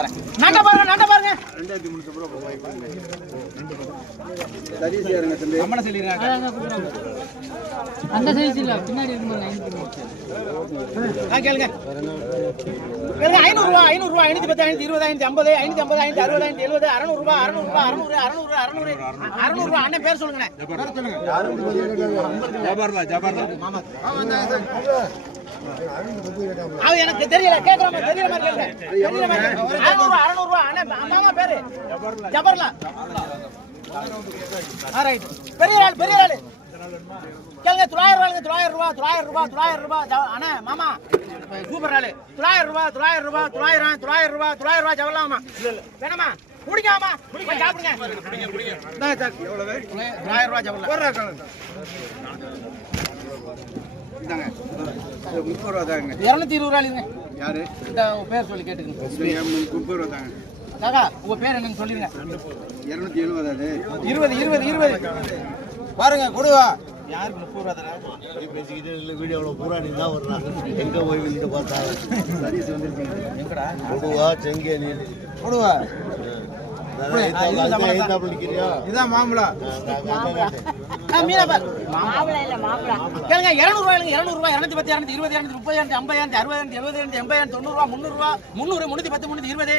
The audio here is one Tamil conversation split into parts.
நாட்ட பாருங்க நாட்ட பாருங்க 2300 சரியா இருங்க தம்பி அம்மன சொல்லிருங்க அந்த சைஸ் இல்ல பின்னாடி இருக்குமா லைன் கேளுங்க கேளுங்க 500 ரூபாய் 510 520 550 550 550 570 600 ரூபாய் 600 ரூபாய் அண்ணன் பேர் சொல்லுங்க பேர் சொல்லுங்க ஜபர்லா மாமா அது எனக்கு தெரியல கேக்குறோம் தெரியல மாதிரி கேளுங்க தெரியல மாதிரி 600 ரூபாய் அண்ணன் மாமா பேரு ஜபர்லா ரைட் பெரிய ஆள் கேளுங்க 900 ரூபாய் அண்ணா மாமா சூப்பர் ஆளு 900 ரூபாய் ஜவலாமா வேணாமா குடிக்காமா போய் சாப்பிடுங்க எவ்வளவு 900 ரூபாய் ஜவலாம் இந்தாங்க 30 ரூபாய் தாங்க 220 ரூபாய் இருங்க யாரு இந்த பேர் சொல்லி கேட்டுங்க 30 ரூபாய் தாங்க காக்கா உங்க பேர் என்னன்னு சொல்லிருங்க 270 அது 20 பாருங்க கொடுவா யாருக்கு 30 ரூபாய் தரா பேசிக்கிட்டு வீடியோல பூரா நீ தான் வரலாம் எங்க போய் வெளியிட்டு பார்த்தா சர்வீஸ் வந்துருக்கீங்க எங்கடா கொடுவா செங்கேலி கொடுவா இதான் மாம்பழா மாம்பழம் இல்ல மாம்பழம் கேளுங்க 200 ரூபாய் 210 220 230 250 60 70 80 90 ரூபாய் 300 ரூபாய் 300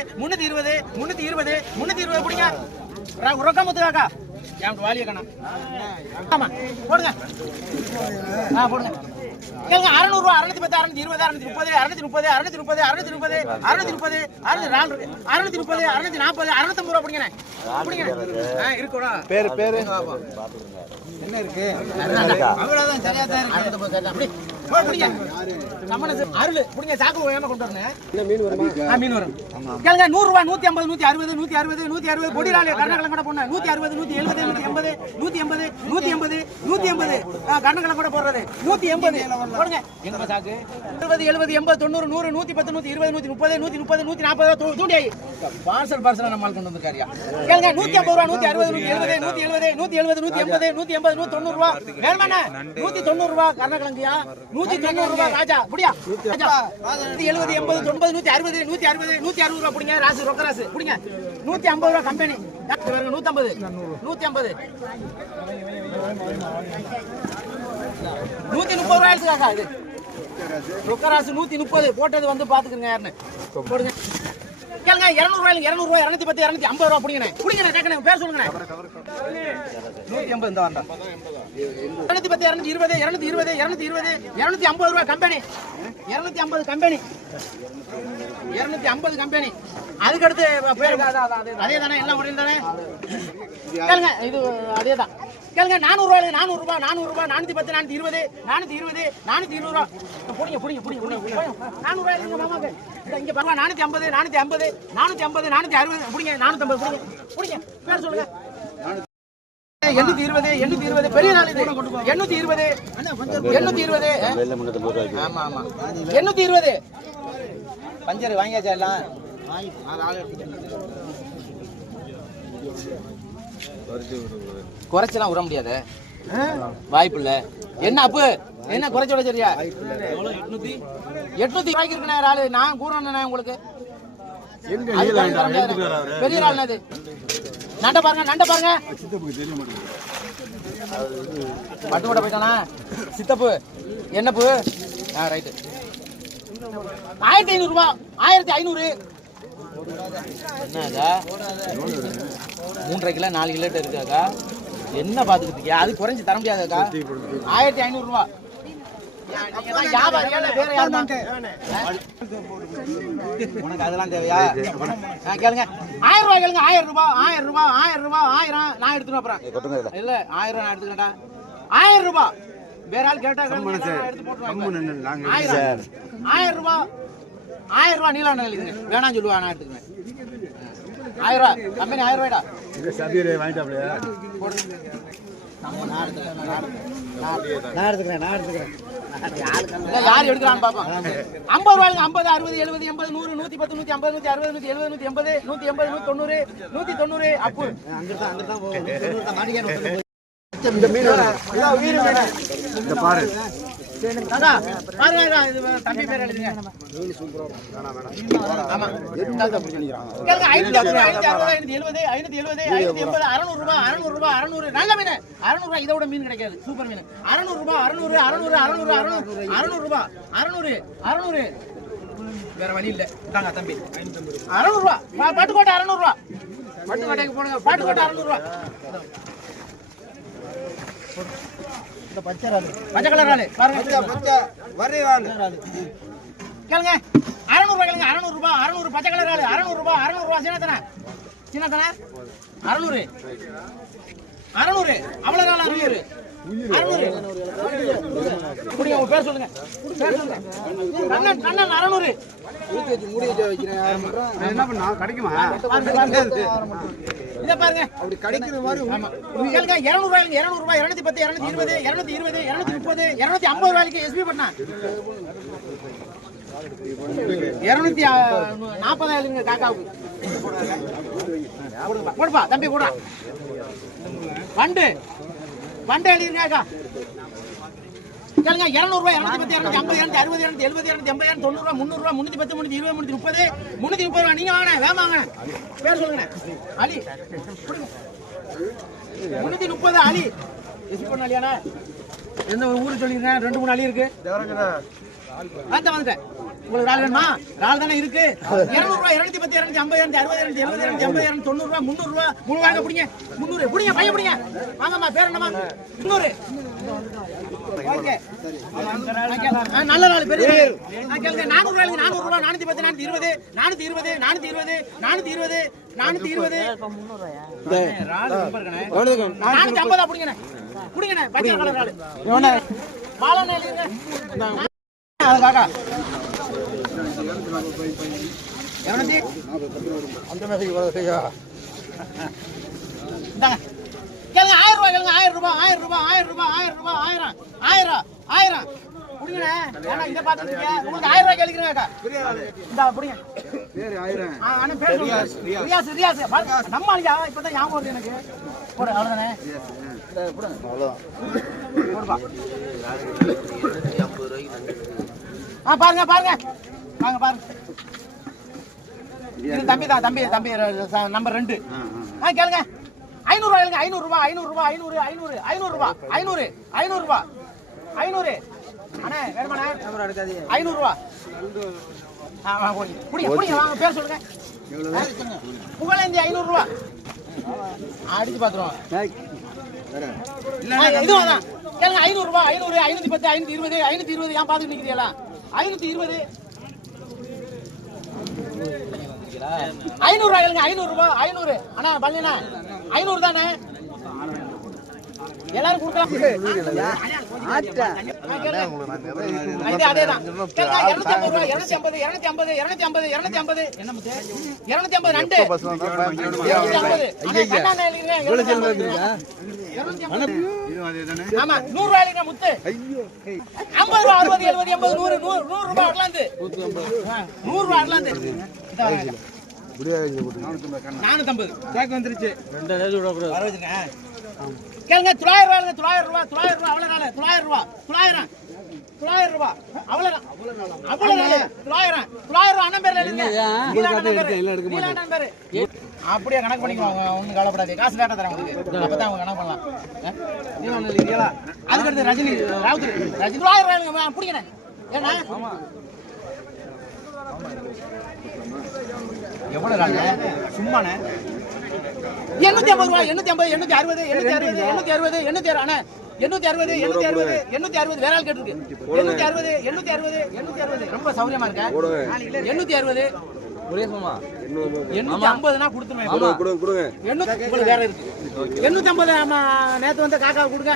310 320 புடிங்க ரொக்கம் முத்துக்காக்கா ஏன் வாலிய கண்ணா ஆமா போடுங்க போடுங்க கேளுங்க 600 ரூபாய் 610 620 630 630 630 ரூபாய் பிடிங்க இருக்குடா பேரு என்ன இருக்கு அவ்வளவுதான் சரியா தான் இருக்கு புடிங்க கமனஸ் அருள் புடிங்க சாக்கு ஓயாம கொண்டு வரணும் மீன் வரும் கேளுங்க 100 ரூபாய் 150 160 பொடிராளே கர்ணகலம் கூட போடுங்க 160 170 180 180 கர்ணகலம் கூட போடுறது 180 போடுங்க எங்க சாக்கு 60 70 80 90 100 110 120 130 140 தூண்டி பார்சல் நம்ம கொண்டு வந்திருக்காரியா கேளுங்க 150 ரூபாய் 160 170 190 ரூபாய் வேணுமாண்ணே 190 ரூபாய் கர்ணகலங்கியா 190 ரூபாய் ராஜா புடியா 70 80 90 160 ரூபாய் புடிங்க ராசு ரொக்க ராசு புடிங்க 150 ரூபாய் கம்பெனி 150 ரூபாய் காக்கா இது ரொக்க ராசு 130 போட்டது வந்து பாத்துக்கங்க யாருன்னு போடுங்க கேளுங்க 200 ரூபாய் 210 250 ரூபாய் புடிங்க கேட்கணும் பேர் சொல்லுங்க 180 இந்த வந்தா 210 220 ரூபாய் கம்பெனி 250 கம்பெனி அதுக்கு அடுத்து அதே தானே எல்லாம் ஒரே தானே கேளுங்க இது அதே தான் கேளுங்க 400 ரூபாய் 410 420 ரூபாய் புடிங்க 400 ரூபாய் மாமாக்கு இங்க பாருங்க 450 460 புடிங்க 450 புடிங்க பேர் சொல்லுங்க 820 பெரிய நாள் இது 820 ஆமா 820 பஞ்சர் வாங்கியாச்சா எல்லாம் குறைச்சலாம் விட முடியாது வாய்ப்பு இல்ல என்ன அப்பு என்ன குறைச்ச விட சரியா 800 ரூபாய்க்கு இருக்குண்ணே ஆளு நான் கூறணும் உங்களுக்கு பெரிய ஆள் அது நண்ட பாருங்க பட்டு கூட போயிட்டானா சித்தப்பு என்னப்பு ரைட்டு 1500 ரூபாய் 1500 என்னக்கா 3.5 கிலோ 4 கிலோ இருக்காக்கா என்ன பாத்துக்கிட்டு அது குறைஞ்சு தர முடியாதுக்கா 1500 ரூபாய் உனக்கு அதெல்லாம் தேவையா கேளுங்க 1000 ரூபாய் கேளுங்க 1000 ரூபாய் நான் எடுத்துட்டு அப்புறம் இல்ல 1000 நான் எடுத்துக்கிட்டா 1000 ரூபாய் வேற ஆள் கேட்டா எடுத்து போட்டுருவாங்க 1000 ரூபாய் நீலாம் வேணாம் சொல்லுவா நான் எடுத்துக்கிறேன் 1000 ரூபாய் கம்பெனி 1000 ரூபாய்டா நான் எடுத்துக்கிறேன் யார் எடுக்கிறான்னு பாப்போம் 50 ரூபாய்க்கு 50 60 70 80 100 110 150 160 170 180 180 190 அப்பு இந்த மீன் இந்த பாரு தாத்தா, பாருங்க இது தம்பி பேர் எழுதுங்க. ஆமா. கேளுங்க 560, 570, 600 ரூபாய், 600 நல்ல மீன். 600 ரூபாய் இதோட மீன் கிடைக்காது. சூப்பர் மீன். 600 ரூபாய், 600 ரூபாய், 600 வேற வழி இல்ல. தாங்க தம்பி 600 ரூபாய். பட்டுக்கோட்டை 600 ரூபாய். பட்டுக்கோட்டைக்கு போடுங்க. பட்டுக்கோட்டை 600 ரூபாய். இந்த பச்சை கலர் ராலு பாருங்க. பச்சை வரி ராலு கேளுங்க 600 ரூபாய். கேளுங்க 600 ரூபாய். 600 பச்சை கலர் ராலு 600 ரூபாய். 600 ரூபாய் சின்னத்தன 600 அவ்வளவு ராலு 600 குடிங்க. உங்க பேர் சொல்லுங்க. கண்ணன் 600. என்ன பண்ணா கிடைக்குமா? இத பாருங்க அப்படி கிடைக்கிற மாதிரி கேளுங்க 200 ரூபாய். 200 ரூபாய் 210, 220, 220, 230, 250 ரூபாய்க்கு எஸ்பி பண்ணா 240 காக்காவுக்கு போடுப்பா தம்பி போடுறா. வண்டு எழுதிருங்க அக்கா. கேளுங்க 200 ரூபாய் 210, 250, 260, 270, 280, 290 ரூபாய், 300 ரூபாய், 310, 320, 330 ரூபாய். நீங்க வாங்க வேமாங்க. பேர் சொல்லுங்க. அலி 330 அலி எஸ்பி பண்ண அலியானா? எந்த ஊரு சொல்லிருங்க? 2-3 அலி இருக்கு. வந்துட்டேன். உங்களுக்கு ரால் வேணுமா? ரால் தானே இருக்கு. 200 ரூபாய் 210, 250, 260, 270, 280, 290 ரூபாய், 300 ரூபாய். முழு வாங்க பிடிங்க. 300 பிடிங்க. பையன் பிடிங்க. வாங்கம்மா. பேர் என்னம்மா? 300. ஓகே. நல்ல ரால் பெரிய ரால். கேளுங்க 400 ரூபாய் 400 ரூபாய் 410, 420, 420, 420, 420, 420. ரால் சூப்பர் கணே. 450 பிடிங்கண்ணே. பிடிங்கண்ணே. பச்சை கலர் ரால். எவனே? மாலனே எழுதுங்க. காக்கா 240 அந்த மேசைக்கு வர செய்யா. இந்தாங்க. கேளுங்க 1000 ரூபாய். கேளுங்க 1000 ரூபாய் 1000 ரூபாய் 1000 ரூபாய் 1000 1000 புடிங்கண்ணே. ஏன்னா இத பாத்துட்டீங்க. உங்களுக்கு 1000 ரூபாய் கேளுங்க அக்கா. இந்தா புடிங்க. பேர் 1000. அண்ணா பேர் சொல்லுங்க. ரியாஸ் நம்ம ஆளியா இப்பதான் ஞாபகம் வருது எனக்கு. போடு அவ்வளவுதானே. அவ்வளவுதான். போடுப்பா. பாருங்க பாருங்க இது தம்பி தான். தம்பி நம்பர் 2. கேளுங்க 500 ரூபாய். கேளுங்க 500 ரூபாய் 500 ரூபாய் 500 ரூபாய் 500 ரூபாய் 500. அண்ணே வேணுமாண்ணே? 500 ரூபாய். புடிங்க வாங்க. பேர் சொல்லுங்க. புகழேந்தி 500 ரூபாய். அடிச்சு பாத்துருவோம். இதுவும் தான். கேளுங்க 500 ரூபாய் 500, 510, 520, 520. ஏன் பாத்துட்டு நிக்கிறீங்களா? 520 500 ரூபாய். கேளுங்க 500 ரூபாய் 500. அண்ணா பள்ளினா 500 தானே? எல்லாரும் கொடுக்கலாம். அதேதான். 250 ரூபாய் 250, 250, 250, 250. என்ன முத்து? 250 2. 250. ஆமா 100 ரூபாய்க்கு முத்து. 50 ரூபாய் 60, 70, 80, 100 ரூபாய் வரலாந்து. 100 ரூபாய் வரலாந்து. 450 கேக் வந்துருச்சு. 2 விட கூடாது. வர வச்சிருங்க. கேளுங்க 900 ரூபாய். 900 ரூபாய் அவ்வளவு நாளே. 900 ரூபாய் 900 ரூபாய் அவ்வளவு 900 அண்ணன் பேர்ல எழுதுங்க. நீலாண்டன் பேரு. அப்படியே கணக்கு பண்ணிக்குவாங்க. ஒண்ணும் கவலைப்படாது. காசு லேட்டா தரேன் உங்களுக்கு. அப்பதான் அவங்க கணக்கு பண்ணலாம். நீலாண்டன் இல்லையா? அதுக்கு அடுத்து ரஜினி ராவுத். 900 ரூபாய் பிடிக்கணே. ஏன்னா எவ்வளவு நாள் சும்மாண்ணே? 850 ரூபாய் 850, 860, 860, 860, 860. அண்ணா 860, 860, 860. வேற ஆள் கேட்டிருக்கு. 860, 860, 860. ரொம்ப சௌரியமா இருக்க. 860 ஒரே சும்மா 850னா கொடுத்துருவேன். கொடுங்க 800 வேற இருக்கு. 850 நேத்து வந்த காக்கா கொடுங்க.